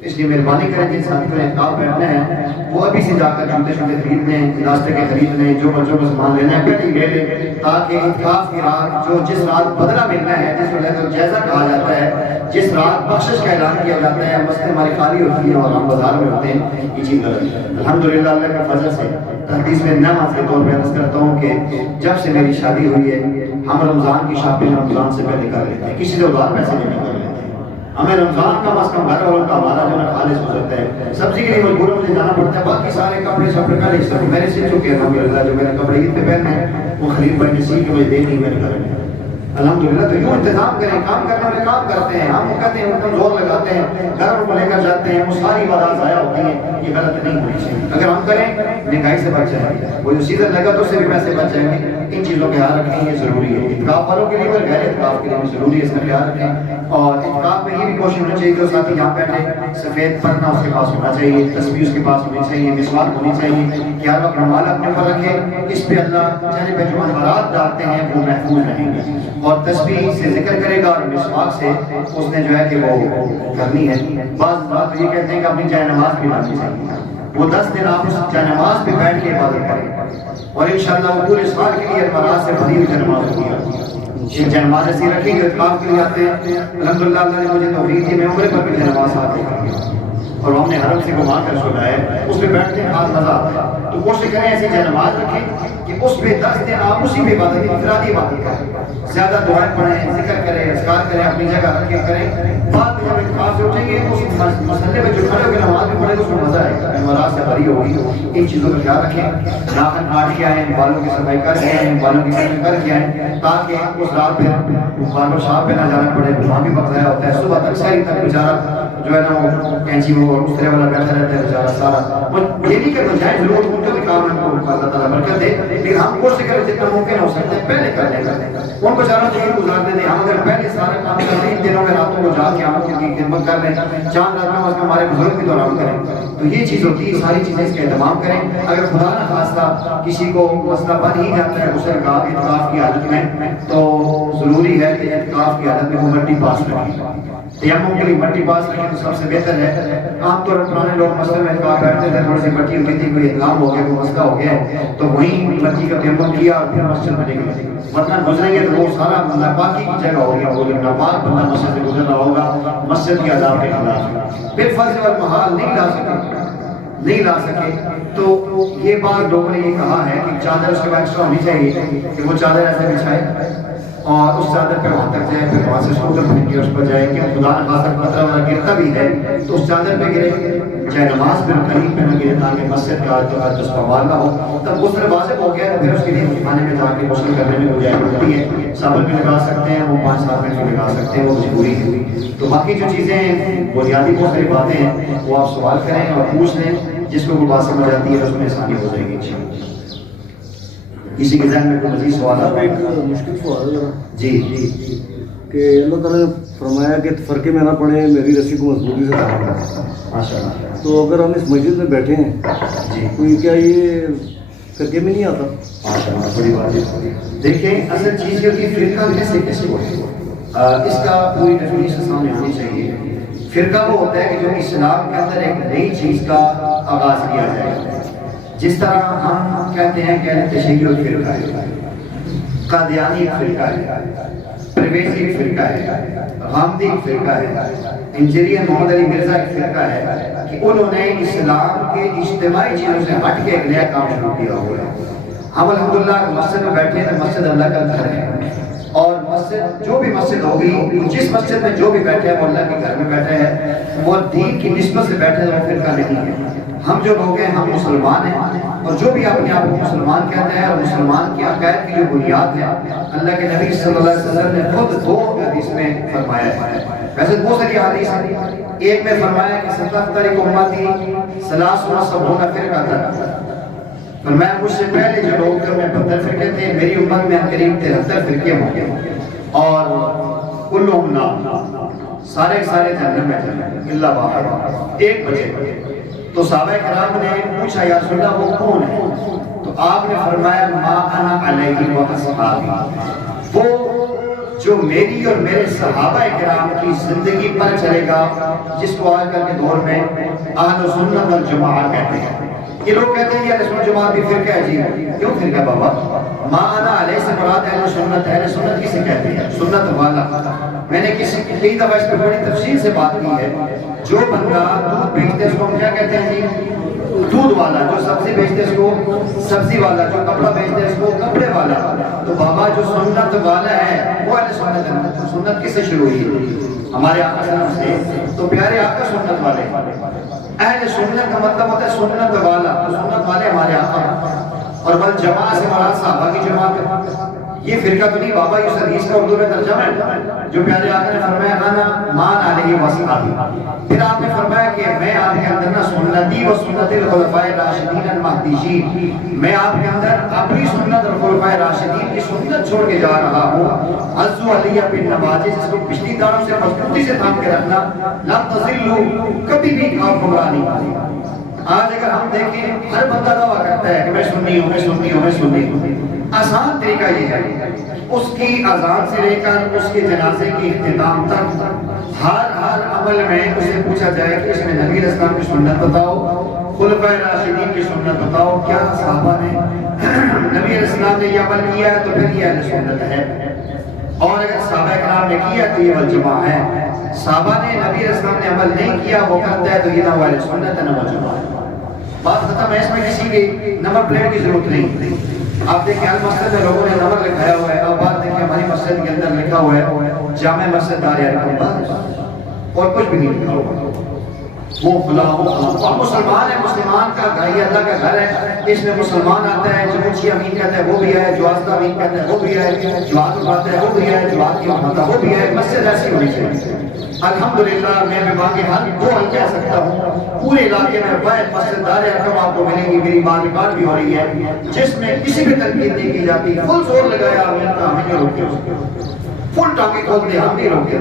اس لیے مہربانی کریں جن ساتھی میں اعتکاف بیٹھنا ہے وہ ابھی سے جا کر جوتے شوتے خرید لیں, راستے کے خرید لیں, جو بچوں کو سامان لینا ہے پہلے ہی لے لیں, تاکہ اعتکاف کی رات جو جس رات بدلہ ملنا ہے, جس کو جائزہ کہا جاتا ہے, جس رات بخشش کا اعلان کیا جاتا ہے, مسجد ہماری خالی ہوتی ہے اور ہم بازار میں ہوتے ہیں, یہ چیز غلط ہے. الحمدللہ اللہ کے فضل سے تحدیث میں نعمت کے طور پہ عرض کرتا ہوں کہ جب سے میری شادی ہوئی ہے ہم رمضان کی شاپنگ رمضان سے پہلے کر لیتے ہیں, کسی سے ادھار پیسے نہیں کر لیتے. ہمیں رمضان کا کم گھر والوں کا ہمارا جو ہے خالص گزرتا ہے. سبزی کے لیے مجبور مجھے جانا پڑتا ہے, باقی سارے کپڑے شپڑے پہلے سے میرے سے چکے ہیں. الحمدللہ جو میرے کپڑے عید پہ پہننے ہیں وہ خرید بھائی نے سی کے مجھے دے نہیں, میرے گھر میں الحمدللہ تو یوں انتظام کریں، کام کرنے والے کام کرتے ہیں، ہم کہتے ہیں ان کو زور لگاتے ہیں، گھر کو لے کر جاتے ہیں، وہ ساری بات ضائع ہوتی ہیں، یہ غلط نہیں ہونی چاہیے۔ اگر ہم کریں مہنگائی سے بچ جائیں گے، وہ جو سیزن لگا تو اس سے بھی پیسے بچ جائیں گے۔ ان چیزوں کا خیال رکھیں، یہ ضروری ہے، اعتکاف والوں کے لیے اور غیر اعتکاف کے لیے بھی ضروری ہے، اس کا خیال رکھیں۔ اور اعتکاف میں یہ بھی کوشش ہونی چاہیے کہ ساتھی یہاں بیٹھے سفید پردہ اس کے پاس ہونا چاہیے، تسبیح اس کے پاس ہونی چاہیے، مسواک ہونی چاہیے کہ ہر وقت رومال اپنے اوپر رکھے، اس پہ اللہ چہرے پہ جو انوارات ڈالتے ہیں وہ محفوظ رہیں گے، اور تسبیح سے ذکر کرے گا اور مسواک سے اس نے جو ہے کہ وہ کرنی ہے۔ بعض بات یہ کہتے ہیں کہ اپنی جائے نماز بھی لانا چاہیے، وہ 10 دن آپ اس جائے نماز پہ بیٹھ کے عبادت کریں، اور انشاءاللہ وہ پورے سال کے لیے انوارات سے بھری ہوئی جائے نماز ہوگی۔ یہ جائے نماز ایسی رکھی کہ اعتکاف کے لیے آتے ہیں، الحمدللہ اللہ نے مجھے توفیق دی، میں عمرے پر بھی جائے نماز آتے ہیں اور ہم نے حرم سے گھما کر سنا ہے، اس پہ بیٹھتے ہیں خاص مزہ آتا ہے۔ تو کوشش کریں ایسی جائے نماز رکھیں کہ اس پہ 10 دن آپ اسی پہ عبادت انفرادی عبادت کریں، زیادہ دعائیں پڑھیں، ذکر کریں، اذکار کریں، اپنی جگہ رکھ کے کریں۔ بعد میں جب اعتکاف سے اٹھیں گے اس مسئلے میں جو کھڑے ہو کے نماز بھی پڑھیں تو اس میں مزہ آئے گا، انوارات سے بھری ہوگی۔ ان چیزوں کا خیال رکھیں، ناخن کاٹ کے آئیں، بالوں کی صفائی کر کے آئیں، بالوں کی صفائی کر کے آئیں، تاکہ اس رات پہ باربر شاپ پہ نہ جانا پڑے، وہاں بھی وقت ضائع ہوتا ہے۔ صبح تک ساری تک بیچارہ جو ہے نا وہ کینچی وہ اس طرح والا بیٹھا رہتا ہے بیچارہ سارا، وہ یہ نہیں کرنا چاہے ضرور ان کے کام ہے کو اللہ تعالیٰ برکت دے، لیکن ہم کوشش کریں جتنا ممکن ہو سکتا ہے پہلے کر لیں گے، ان بیچاروں کو یہ گزارنے دیں۔ ہم اگر پہلے سارا کام کریں، ان دنوں میں راتوں کو جا کے ہم ان کی خدمت کر لیں، چاند رات میں ہمارے بزرگ بھی تو آرام کریں، تو یہ چیز ہوتی ہے، ساری چیزیں اس کا اہتمام کریں۔ اگر خدا نہ خواستہ کسی کو مسئلہ بن ہی جاتا ہے غسل کا اعتکاف کی حالت میں، تو ضروری ہے کہ اعتکاف کی حالت میں وہ مٹی پاس رکھیں، تیمم کے لیے مٹی پاس رکھیں تو سب سے بہتر ہے۔ عام طور پر پرانے لوگ مسئلے میں اعتکاف بیٹھتے تھے، تھوڑی سی مٹی ہوتی تھی، کوئی احتکام ہو گیا، کوئی مسئلہ ہو گیا تو وہیں مٹی کا تیمم کیا اور پھر مسجد میں نکلے، ورنہ گزریں گے تو وہ سارا ناپاکی کی جگہ ہو گیا، وہ ناپاک بندہ مسجد سے گزر رہا ہوگا مسجد کے آداب کے خلاف، پھر فرض اور محال نہیں لا سکے تو یہ بات لوگوں نے یہ کہا ہے کہ چادر اس کے بعد ایکسٹرا ہونی چاہیے کہ وہ چادر ایسے بچھائے اور اس چادر پہ وہاں تک جائے، پھر وہاں سے اسکوٹر پھینک کے اس پر جائے کہ خدا نہ خواستہ خطرہ والا گرتا بھی ہے تو اس چادر پہ گرے، چاہے نماز پہ کہیں پہ نہ گرے، تاکہ مسجد کا جو ہے استعمال نہ ہو۔ تب غسل واجب ہو گیا تو پھر اس کے لیے خانے میں جا کے غسل کرنے میں گنجائش ہوتی ہے، صابن بھی لگا سکتے ہیں، وہ 5-7 منٹ بھی لگا سکتے ہیں، وہ مجبوری ہے۔ تو باقی جو چیزیں بنیادی بہت ساری باتیں ہیں وہ آپ سوال کریں اور پوچھ لیں، جس کو کوئی بات سمجھ آتی ہے اس میں آسانی ہو جائے گی انشاءاللہ۔ کسی کے ذہن میں کوئی مزید سوال صاحب ایک مشکل سوال ہے جی کہ اللہ تعالیٰ نے فرمایا کہ فرقے میں نہ پڑے، میری رسی کو مضبوطی سے تھام لیں۔ ماشاء اللہ، تو اگر ہم اس مسجد میں بیٹھے ہیں جی تو کیا یہ فرقے میں نہیں آتا؟ ماشاء اللہ، بڑی بات ہے۔ دیکھیں اصل چیز یہ ہوتی ہے فرقہ کیسے ہوتا ہے، اس کا پوری ڈیفینیشن سامنے ہونی چاہیے۔ فرقہ وہ ہوتا ہے کہ جو اسلام کے اندر ایک نئی چیز کا آغاز کیا جائے، جس طرح ہم کہتے ہیں کہ تشیع ایک فرقہ ہے، قادیانی ایک فرقہ ہے، پرویزی ایک فرقہ ہے، غامدی ایک فرقہ ہے، انجیرین محمد علی مرزا ایک فرقہ ہے کہ انہوں نے اسلام کے اجتماعی چیزوں سے ہٹ کے ایک نیا کام شروع کیا ہوا ہے۔ ہم الحمدللہ مسجد میں بیٹھے ہیں، مسجد اللہ کا گھر ہے، اور مسجد جو بھی مسجد ہوگی، جس مسجد میں جو بھی بیٹھے ہیں وہ اللہ کے گھر میں بیٹھے ہیں، وہ دین کی نسبت سے بیٹھے ہیں، وہ فرقہ نہیں ہے۔ ہم جو لوگ ہیں ہم مسلمان ہیں، اور جو بھی اپنے آپ کو مسلمان کہتے ہیں اور مسلمان کی عقائد کی جو بنیاد ہے اللہ کے نبی صلی اللہ علیہ وسلم نے خود 2 حدیث میں فرمایا ہے، ویسے بہت ساری حدیث ہیں، ایک میں فرمایا کہ ستفترق امتی 73 فرقۃ، فرمایا مجھ سے پہلے جو لوگ تھے 72 فرقے تھے، میری امت میں قریب 73 فرقے ہوں گے، اور کلہم نار، سارے جہنم میں جائیں گے الا واحد، ایک بچے۔ تو صحابہ کرام نے پوچھا یا رسول اللہ وہ کون ہے؟ تو آپ نے فرمایا ما انا علیہ و اصحابی، وہ جو میری اور میرے صحابہ کرام کی زندگی پر چلے گا، جس کو آج کل کے دور میں اہل سنت والجماعت کہتے ہیں۔ یہ لوگ کہتے ہیں کہ اہل سنت جماعت بھی فرقہ ہے، جی کیوں فرقہ بابا؟ ما انا علیہ سے مراد اہل سنت کسے کہتے ہیں؟ سنت والا۔ میں نے کئی دفعہ اس پہ بڑی تفصیل سے بات کی ہے، جو بندہ دودھ بیچتے اس کو ہم کیا کہتے ہیں جی؟ دودھ والا۔ جو سبزی بیچتے اس کو سبزی والا، جو کپڑا بیچتے اس کو کپڑے والا۔ تو بابا جو سنت والا ہے وہ اہل سنت ہے۔ سنت کس سے شروع ہوئی؟ ہمارے آقا صلی اللہ علیہ وسلم سے، تو پیارے آقا سنت والے۔ اہل سنت کا مطلب ہوتا ہے سنت والا، تو سنت والے ہمارے آقا، اور بل جماعت سے مراد صحابہ کی جماعت ہے۔ یہ فرقہ تو نہیں بابا، اس حدیث کا اردو میں ترجمہ ہے جو پیارے آقا نے فرمایا انا مان علیہ وصحابی، پھر آپ نے فرمایا کہ میں آپ کے اندر نا سنتی و سنت الخلفاء الراشدین المہدیین، میں آپ کے اندر اپنی سنت اور خلفاء راشدین کی سنت چھوڑ کے جا رہا ہوں، عزو علیہ بن نواجز، اس کو پچھلی داروں سے مضبوطی سے تھام کے رکھنا، لا تضلوا، کبھی بھی آپ گمراہ نہیں ہوگے۔ آج اگر ہم دیکھیں ہر بندہ دعویٰ کرتا ہے کہ میں سنی ہوں، میں سنی ہوں، میں سنی ہوں، آسان طریقہ یہ ہے اس کی اذان سے لے کر اس کے جنازے کی اختتام تک ہر عمل میں اسے پوچھا جائے کہ اس میں نبی علیہ السلام کی سنت بتاؤ، خلفائے راشدین کی سنت بتاؤ، کیا صحابہ نے نبی علیہ السلام نے یہ عمل کیا ہے تو پھر یہ اہل سنت ہے، اور اگر صحابہ کرام نے کیا تو یہ والجماع ہے، صحابہ نے نبی علیہ السلام نے عمل نہیں کیا وہ کرتا ہے تو یہ نہ وہ اہل سنت ہے نہ والجماع ہے۔ بات ختم ہے، اس میں کسی کی نمبر پلیٹ کی ضرورت نہیں۔ آپ دیکھیں المسجد میں لوگوں نے نمبر لکھایا ہوا ہے، اب بات دیکھیں ہماری مسجد کے اندر لکھا ہوا ہے جامع مسجد دار ارقم، اور کچھ بھی نہیں لکھا ہوا، وہ فلاں اور مسلمان ہے، مسلمان کا گھر یہ اللہ کا گھر ہے، اس میں مسلمان آتا ہے، جو اونچی امین کہتا ہے وہ بھی ہے، جو آستہ امین کہتا ہے وہ بھی ہے، جو ہاتھ اٹھاتا ہے وہ بھی ہے، جو ہاتھ کی اٹھاتا ہے وہ بھی ہے، مسجد ایسی ہونی چاہیے۔ الحمدللہ میں وباگ حال دو حل کہہ سکتا ہوں، پورے علاقے میں واحد مسجد دار ارقم آپ کو ملے گی، میری بات ریکارڈ بھی ہو رہی ہے، جس میں کسی بھی تنقید نہیں کی جاتی، فل زور لگایا ہمیں نہیں روکتے، فل ٹانکے کھولتے ہم نہیں روکتے،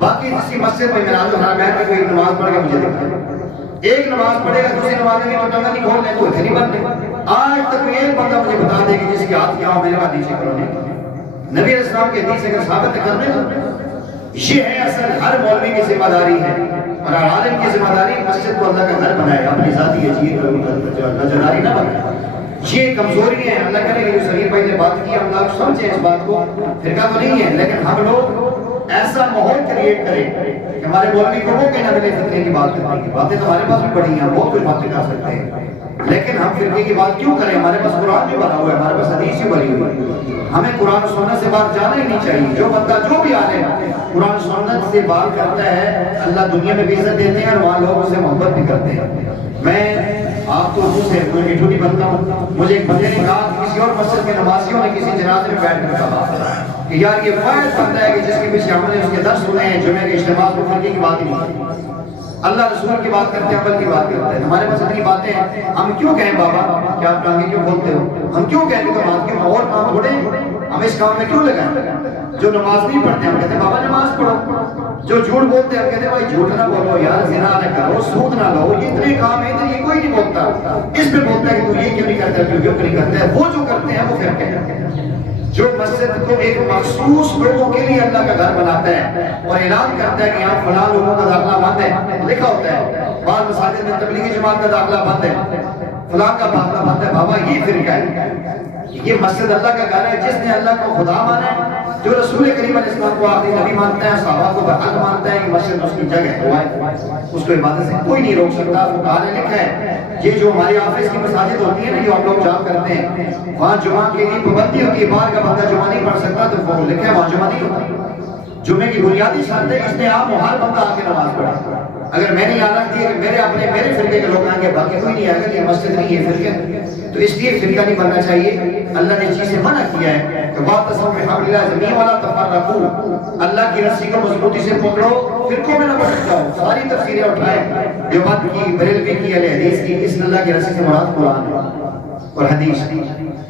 باقی کسی مسجد میں میراج الحرمین میں کوئی نماز پڑھ کے مجھے دکھائے، ایک نماز پڑھے گا دوسری نماز میں تو ٹانگا نہیں کھولنے کو نہیں بنتے، آج تک ایک بندہ مجھے بتا دے کہ جس کے ہاتھ کیا ہو میرے بات نیچے کرو نہیں۔ نبی علیہ السلام کے حدیث اگر ثابت کرنے تو یہ ہے اصل ہر مولوی کی ذمہ داری ہے اور ہر عالم کی ذمہ داری مسجد کو اللہ کا گھر بنائے، اپنی ذاتی جداری نہ بنائے، یہ کمزوری ہے۔ اللہ کرے کہ جو سلیم بھائی نے بات کی ہم لوگ سمجھیں اس بات کو، فرقہ تو نہیں ہے لیکن ہم لوگ ایسا ماحول کریٹ کریں کہ ہمارے مولوی کو وہ کہنا ملے فتنے کی بات کرنے کی باتیں تو ہمارے پاس بھی پڑی ہیں، بہت کچھ باتیں کر سکتے ہیں، لیکن ہم فرقے کی بات کیوں کریں؟ ہمارے پاس قرآن بھی بنا ہوا ہے، ہمارے پاس حدیث بھی بنی ہوئی ہے، ہمیں قرآن و سنت سے بات جانا ہی نہیں چاہیے۔ جو بندہ جو بھی عالم قرآن و سنت سے بات کرتا ہے اللہ دنیا میں بھی عزت دیتے ہیں اور وہاں لوگ اسے محبت بھی کرتے ہیں۔ میں آپ کو اردو سے کوئی میٹھو نہیں بنتا ہوں، مجھے ایک بندے نے کہا کہ کسی اور مسجد کے نمازیوں نے کسی جنازے میں بیٹھ کر کہا کہ یار یہ واحد بندہ ہے کہ جس کے پیچھے ہم نے اس کے درس سنے ہیں، جمعے کے اجتماع کو فرقے کی بات ہی نہیں، اللہ رسول کی بات کرتے ہیں، عمل کی بات کرتے ہیں۔ ہمارے پاس اتنی باتیں ہیں، ہم کیوں کہیں بابا کہ آپ ٹانگے کیوں کھولتے ہو، ہم کیوں کہیں کہ تم ہاتھ کیوں، اور کام تھوڑے ہم اس کام میں کیوں لگائیں؟ جو نماز نہیں پڑھتے ہم کہتے ہیں بابا نماز پڑھو، جو جھوٹ بولتے ہیں ہم کہتے ہیں بھائی جھوٹ نہ بولو یار، زنا نہ کرو، سود نہ لو، یہ اتنے کام ہیں یہ کوئی نہیں بولتا، اس میں بولتا ہے کہ تو یہ کیوں نہیں کرتا، کیوں نہیں کرتا ہے، وہ جو کرتے ہیں وہ پھر کہتے ہیں۔ جو مسجد کو ایک مخصوص لوگوں کے لیے اللہ کا گھر بناتا ہے اور اعلان کرتا ہے کہ یہاں فلاں لوگوں کا داخلہ بند ہے، لکھا ہوتا ہے بعض مساجد میں تبلیغی جماعت کا داخلہ بند ہے، فلاں کا داخلہ بند ہے، بابا یہ فرقہ ہے، یہ مسجد اللہ کا گھر ہے، جس نے اللہ کو خدا مانا ہے، جو رسول کریم علیہ السلام کو آخری نبی مانتا ہے، صحابہ کو برحق مانتا ہے، کہ مسجد اس کی جگہ ہے، اس کو عبادت سے کوئی نہیں روک سکتا۔ فقہاء نے لکھا ہے یہ جو ہماری آفس کی مساجد ہوتی ہیں نا جو ہم لوگ جام کرتے ہیں وہاں جمعہ کے لیے پابندی ہوتی ہے، باہر کا بندہ جمعہ نہیں پڑھ سکتا، تو وہ لکھا ہے وہاں جمعہ نہیں ہوتا۔ جمعے کی بنیادی شرط ہے اس نے آپ ہر بندہ آ کے نماز پڑھا، اگر میں نے یاد رکھ دیا کہ میرے فرقے کے لوگ آئیں گے باقی کوئی نہیں آئے گا، یہ مسجد نہیں ہے فرقہ، تو اس لیے فرقہ نہیں بننا چاہیے۔ اللہ نے چیزیں منع کیا ہے کہ واعتصموا بحبل اللہ جميعا ولا تفرقوا، اللہ کی رسی کو مضبوطی سے پکڑو، فرقوں میں نہ بٹ جاؤ۔ ساری تفسیریں اٹھائیں، دیوبند کی، بریلوی کی، اہل حدیث کی، اس اللہ کی رسی سے مراد قرآن اور حدیث،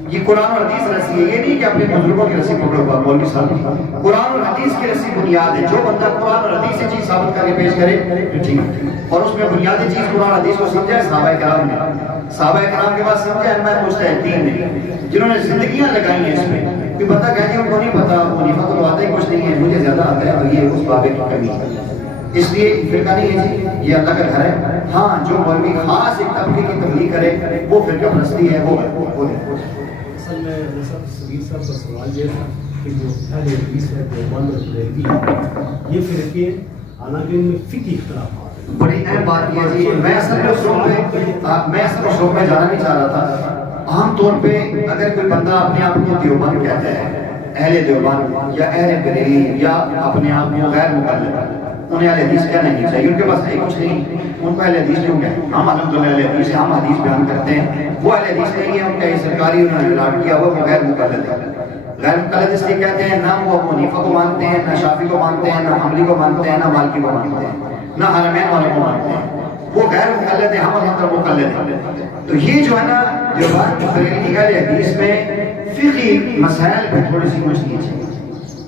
یہ قرآن اور حدیث رسی ہے، یہ نہیں کہ اپنے بزرگوں کی رسی پکڑو گا مولوی صاحب، قرآن اور حدیث کی رسی بنیاد ہے، جو بندہ قرآن اور حدیث سے چیز ثابت کر کے پیش کرے تو ٹھیک ہے، اور اس میں بنیادی چیز قرآن حدیث کو سمجھا ہے صحابہ کرام نے، صحابہ کرام کے بعد سمجھا ہے میں مجتہدین نے، جنہوں نے زندگیاں لگائی ہیں اس میں، کوئی بندہ کہتے ہیں ان کو نہیں پتا، منیفہ کو تو آتا ہی کچھ نہیں ہے، مجھے زیادہ آتا ہے، اور یہ اس بابے کی کمی ہے، اس لیے فرقہ نہیں ہے جی، یہ اللہ کا گھر ہے۔ ہاں جو مولوی خاص ایک طبقے کی تبلیغ کرے وہ فرقہ پرستی ہے، وہ ہے۔ اصل میں سبیر صاحب کا سوال یہ تھا کہ جو اہل حدیث ہے دیوبند اور بریلوی یہ فرقے حالانکہ ان میں فقہی اختلافات ہیں، بڑی اہم بات یہ جی، میں اصل میں اس شوق میں جانا نہیں چاہ رہا تھا۔ عام طور پہ اگر کوئی بندہ اپنے آپ کو دیوبند کہتا ہے، اہل دیوبند یا اہل بریلی یا اپنے آپ کو غیر مقلد، انہیں اہل حدیث کہنا نہیں چاہیے، ان کے پاس ہے کچھ نہیں، ان کو اہل حدیث کیوں کہیں؟ ہم الحمدللہ اہل حدیث ہیں، ہم حدیث بیان کرتے ہیں، وہ اہل حدیث نہیں ہے، ان کا یہ سرکاری انہوں نے اعلان کیا ہوا وہ غیر مقلد ہے۔ غیر مقلد اس لیے کہتے ہیں نہ وہ ابو حنیفہ کو مانتے ہیں، نہ شافعی کو مانتے ہیں، نہ حنبلی کو مانتے ہیں، نہ مالکی کو مانتے ہیں، نہ حرمین والوں کو مانتے ہیں، وہ غیر مقلد ہیں، ہم الحمدللہ مقلد ہیں۔ تو یہ جو ہے نا جو بات بریلوی اہل حدیث میں فقہی مسائل پہ تھوڑی سی مشکل ہے۔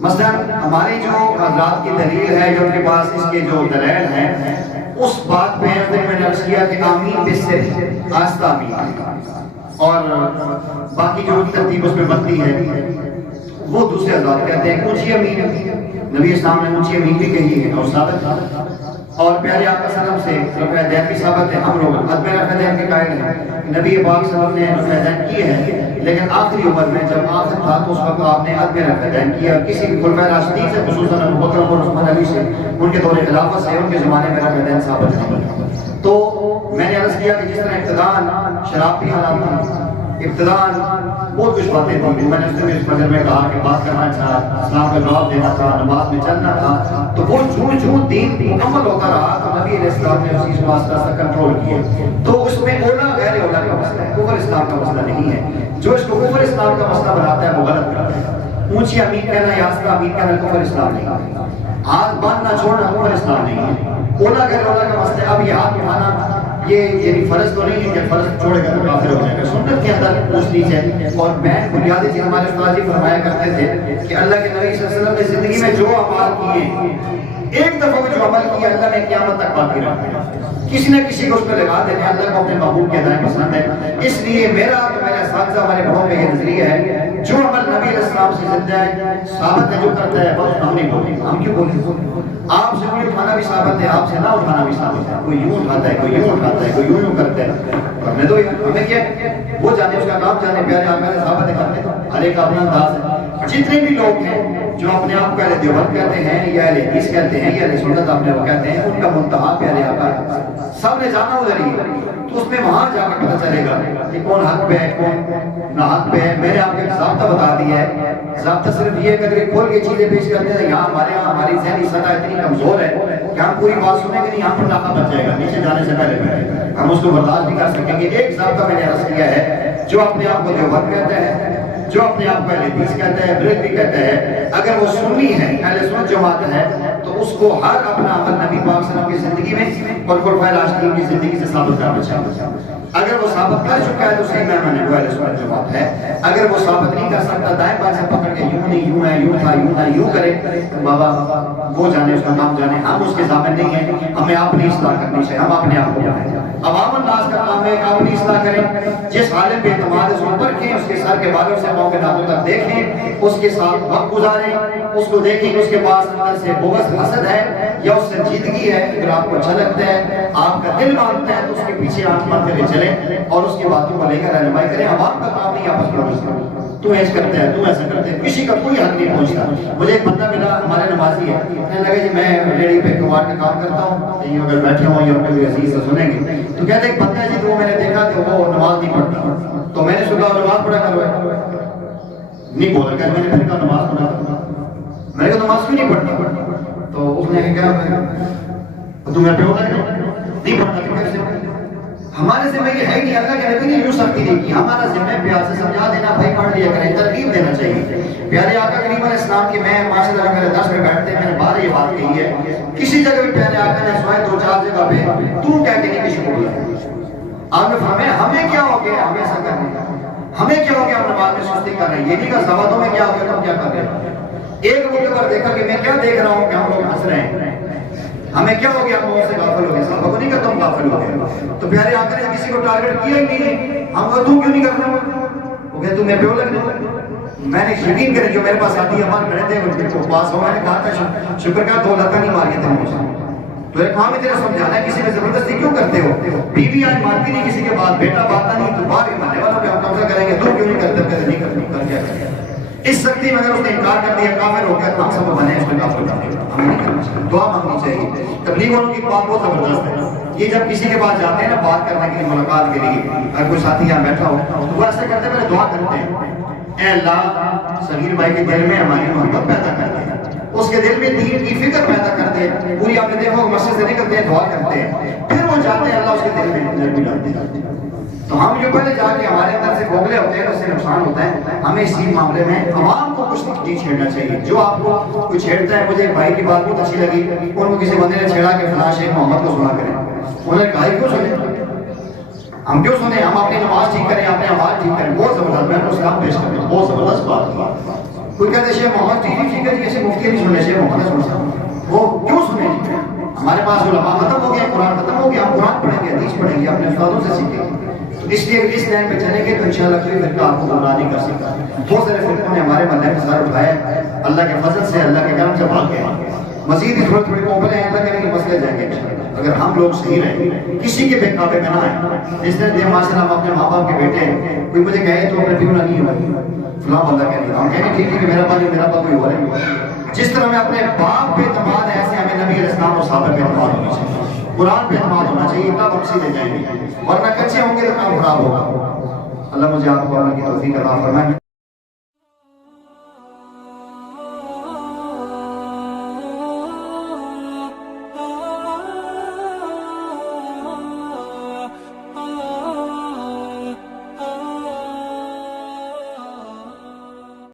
مثلا ہماری جو حضرات کی دلیل ہے جو ان کے پاس اس کے جو دلائل ہیں اس بات پہ میں نے عرض کیا کہ آمین بسر آستہ آمین، اور باقی جو ترتیب اس میں بنتی ہے وہ دوسرے حضرات کہتے ہیں اونچی امین، نبی اسلام نے اونچی امین بھی کہی ہے اور ثابت، اور پیارے آقا صلی اللہ علیہ وسلم سے رفع دین کی ثابت ہے، ہم لوگ عدم رفع دین کے قائل ہیں، نبی پاک صلی اللہ علیہ وسلم نے رفع دین کی ہے، لیکن آخری عمر میں جب آخر تھا تو اس وقت آپ نے عدم رفع دین کیا، کسی بھی خلفائے راشدین سے خصوصاً ابو بکر اور عثمان علی سے ان کے دور خلافت سے ان کے زمانے میں رفع دین ثابت نہیں۔ تو میں نے عرض کیا کہ جس طرح ابتداءً شراب پی حالات تھا، ابتداءً بہت کچھ باتیں تھیں، میں نے اس مجر میں کہا کہ بات کرنا تھا، اسلام کا جواب دینا تھا، نماز میں چلنا تھا، تو وہ جھوٹ دین مکمل ہوتا رہا تو نبی علیہ السلام نے اسی واسطہ سے کنٹرول کیا۔ تو اس میں اولا غیر اولا کا مسئلہ ہے، کفر اسلام کا مسئلہ نہیں ہے، جو اس کو کفر اسلام کا مسئلہ بناتا ہے وہ غلط کرتا ہے۔ اونچی امین کہنا یا آستہ امین کہنا کفر اسلام نہیں ہے، ہاتھ باندھنا چھوڑنا کفر اسلام نہیں ہے۔ اولا غیر اولا کا مسئلہ اب یہ ہاتھ اٹھانا یہ یعنی فرض تو نہیں ہے کہ فرض چھوڑے گا تو کافر ہو جائے گا، سنت کے اندر پوچھ لیجیے۔ اور میں بنیادی چیز ہمارے استاد جی فرمایا کرتے تھے کہ اللہ کے نبی صلی اللہ علیہ وسلم نے زندگی میں جو اعمال کیے ایک دفعہ میں جو عمل کیا اللہ نے قیامت تک باقی رکھا، کسی نہ کسی کو اس پہ لگا دینا، اللہ کو اپنے محبوب کے ادائیں پسند ہے۔ اس لیے میرا تو میرے اساتذہ ہمارے بڑوں میں یہ نظریہ ہے جو عمل نبی علیہ السلام سے زندہ ہے ثابت ہے، جو کرتا ہے بس ہم نہیں بولیں، ہم کیوں بولیں؟ آپ سے کوئی اٹھانا بھی ثابت ہے، آپ سے نہ اٹھانا بھی ثابت ہے، کوئی یوں اٹھاتا ہے، کوئی یوں اٹھاتا ہے، کوئی یوں کرتا ہے، ہمیں تو ہمیں کیا وہ جانے اس کا کام جانے، پیارے آقا نے ثابت ہے کرتے ہر ایک اپنا انداز ہے۔ جتنے بھی لوگ ہیں جو اپنے آپ کو اہل دیوبند کہتے ہیں یا اہل حدیث کہتے ہیں یا اہل سنت اپنے وہ کہتے ہیں، ان کا منتہا پیارے آقا ہے، سب نے جانا ادھر ہی، تو اس میں وہاں جا کے پتہ چلے گا کہ کون حق پہ ہے کون نہ حق پہ ہے۔ میں نے آپ کو ایک ضابطہ بتا دیا ہے، ضابطہ صرف یہ کہ اگر کھول کے چیزیں پیش کرتے ہیں یہاں ہماری ذہنی سطح اتنی کمزور ہے کہ ہم پوری بات سنیں گے نہیں، ہم پر ناکہ بچ جائے گا، نیچے جانے سے پہلے ہم اس کو برداشت نہیں کر سکیں گے۔ ایک ضابطہ میں نے عرض کیا ہے، جو اپنے آپ کو دیوبند کہتا ہے، جو اپنے آپ کو اہل حدیث کہتا ہے، بریلوی کہتا ہے، اگر وہ سنی ہے اہل سنت جماعت ہے تو اس کو ہر اپنا عمل نبی پاک صلی اللہ علیہ وسلم کی زندگی میں اور خلفائے راشدین کی زندگی سے ثابت کرنا چاہیے۔ اگر وہ ثابت کر چکا ہے تو صحیح معنی میں وہ اہل سنت جماعت ہے، اگر وہ ثابت نہیں کر سکتا دائیں بائیں سے پکڑ کے یوں نہیں یوں ہے یوں تھا یوں تھا یوں کرے، بابا وہ جانے اس کا کام جانے، ہم اس کے ضامن نہیں ہیں، ہمیں اپنی اصلاح کرنی چاہیے، ہم اپنے آپ کو بنائیں۔ عوام الناس کا کام ہے کہ اپنی اصلاح کریں، جس عالم پہ اعتماد ہے اس کو پرکھیں، اس کے سر کے بالوں سے پاؤں کے ناخن تک دیکھیں، اس کے ساتھ وقت گزاریں، اس کو دیکھیں کہ اس کے پاس اندر سے بغض حسد ہے یا اس سنجیدگی ہے، اگر آپ کو اچھا لگتا ہے آپ کا دل مانتا ہے تو اس کے پیچھے آنکھ بند کر کے چلیں اور اس کی باتوں کو لے کر رہنمائی کریں۔ عوام کا کام نہیں آپس میں تو ایسا کرتا ہے تو ایسا کرتے ہیں، کسی کا کوئی حق نہیں پہنچتا۔ مجھے ایک بندہ ملا ہمارے نمازی ہے، کہنے لگا جی میں ریڈی پہ کباڑ کا کام کرتا ہوں، کہیں اگر بیٹھے ہوں یا کوئی عزیز سے سنیں گے تو کہتے ایک بندہ ہے جی تو میں نے دیکھا کہ وہ نماز نہیں پڑھتا، تو میں نے سنا نماز پڑھا کرو نہیں بولا کہ میں نے پھر کہا نماز پڑھا، میں نے کہا نماز کیوں نہیں پڑھتا؟ تو اس نے کہا تمہیں پہ ہوگا نہیں پڑھتا۔ ہمارے ذمہ یہ ہے کہ اللہ کے نبی نے یوں سختی نہیں کی، ہمارا ذمہ پیار سے سمجھا دینا، بھائی پڑھ لیا کریں، ترغیب دینا چاہیے۔ پیارے آقا کریم علیہ السلام کی میں ماشاء اللہ میرے درس میں بیٹھتے میں نے بار یہ بات کہی ہے، کسی جگہ بھی پیارے آقا نے سوائے دو چار جگہ پہ تو کہہ کے نہیں کسی کو بولا۔ آپ نے فرمایا ہمیں کیا ہو گیا ہمیں ایسا کرنے کا، ہمیں کیا ہو گیا ہم نماز میں سستی کر رہے ہیں، یہ نہیں کہ سوادوں میں کیا ہو گیا تم کیا کر رہے ہیں۔ ایک موقع پر دیکھا کہ میں کیا دیکھ رہا ہوں کہ ہم لوگ ہنس رہے ہیں، ہمیں کیا ہو گیا ہم لوگوں سے غافل ہو گئے، صحابہ کو نہیں کہ تم غافل ہو گئے۔ تو پیارے آقا نے کسی کو ٹارگٹ کیا ہی نہیں، ہم کو تم کیوں نہیں کر رہے، وہ کہ تمہیں پیو لگ نہیں۔ میں نے یقین کرے جو میرے پاس آتی امان کھڑے تھے ان کے پاس ہو، میں نے کہا تھا شکر کا 2 لڑکا نہیں ماری تھے مجھے، تو ایک کام ہے تیرا سمجھانا ہے، کسی میں زبردستی کیوں کرتے ہو؟ بیوی آج مارتی نہیں کسی کے بعد، بیٹا باتنا نہیں تو باہر ماننے والوں پہ ہم قبضہ کریں گے، تم کیوں نہیں کرتے؟ کہتے نہیں کرتے، کر کیا کریں؟ اس سختی میں اگر اس نے انکار کر دیا کافر ہو گیا، ہم سب بنے اس میں کافر کر دیا، ہم نہیں کرنا چاہیے، دعا مانگنی چاہیے۔ تبلیغ والوں کی بات بہت زبردست ہے، یہ جب کسی کے پاس جاتے ہیں نا بات کرنے کے لیے، ملاقات کے لیے، اگر کوئی ساتھی یہاں بیٹھا ہو تو وہ ایسا کرتے ہیں، دعا کرتے ہیں اے اللہ صغیر بھائی کے دل میں ہماری محبت پیدا کر دے، اس کے دل میں دین کی فکر پیدا کر دے. پوری آپ نے دیکھو مسجد سے نکلتے ہیں دعا کرتے ہیں, پھر وہ جاتے ہیں اللہ اس کے دل میں نرمی ڈالتے ہیں. تو ہم جو پہلے جا کے ہمارے اندر سے کھوکھلے ہوتے ہیں اس سے نقصان ہوتا ہے. ہمیں اسی معاملے میں عوام کو کچھ نہیں چھیڑنا چاہیے. جو آپ کو کوئی چھیڑتا ہے, مجھے ایک بھائی کی بات بہت اچھی لگی, ان کو کسی بندے نے چھیڑا کہ فلاں شیخ محمد کو سنا کریں. انہوں نے کہا کیوں سنیں, ہم کیوں سنیں, ہم اپنی نماز ٹھیک کریں, اپنے آواز ٹھیک کریں. بہت زبردست, میں نے اسلام پیش کرنا, بہت زبردست بات. کوئی کہتے ہیں شیخ محمد ٹھیک ہے جی, ایسے مفتی نہیں سننے, شیخ محمد سن سکتے, وہ کیوں سنیں جی؟ ہمارے پاس علماء ختم ہو گیا, قرآن ختم ہو گیا, ہم قرآن پڑھیں گے, حدیث پڑھیں گے, اپنے استادوں سے سیکھیں گے. اس لیے اس لائن پہ چلیں گے تو انشاءاللہ کوئی فرقہ آپ کو گمراہ نہیں کر سکتا. بہت سارے فرقوں نے ہمارے محلے میں سر اٹھایا, اللہ کے فضل سے, اللہ کے کرم سے بھاگ گئے. مزید ہی تھوڑے تھوڑے کوپلے ہیں, اللہ کریں کہ مسئلے جائیں گے اگر ہم لوگ صحیح رہیں, کسی کے بہکاوے میں نہ آئیں. جس طرح ماشاء اللہ ہم اپنے ماں باپ کے بیٹے ہیں, کوئی مجھے کہے تو اپنے پیونا نہیں ہوا فلاں بندہ کہہ رہا, ہم کہیں ٹھیک ہے کہ میرا پاس کوئی ہو رہا ہے. جس طرح ہمیں اپنے باپ پہ اعتماد ہے, ایسے ہمیں نبی علیہ السلام اور صحابہ پہ اعتماد ہونا چاہیے, قرآن پہ اعتماد ہونا چاہیے, تب ہم سیدھے جائیں گے, ورنہ کچے ہوں گے تو کام خراب ہوگا. اللہ مجھے آپ کو عمل کی توفیق عطا فرمائے.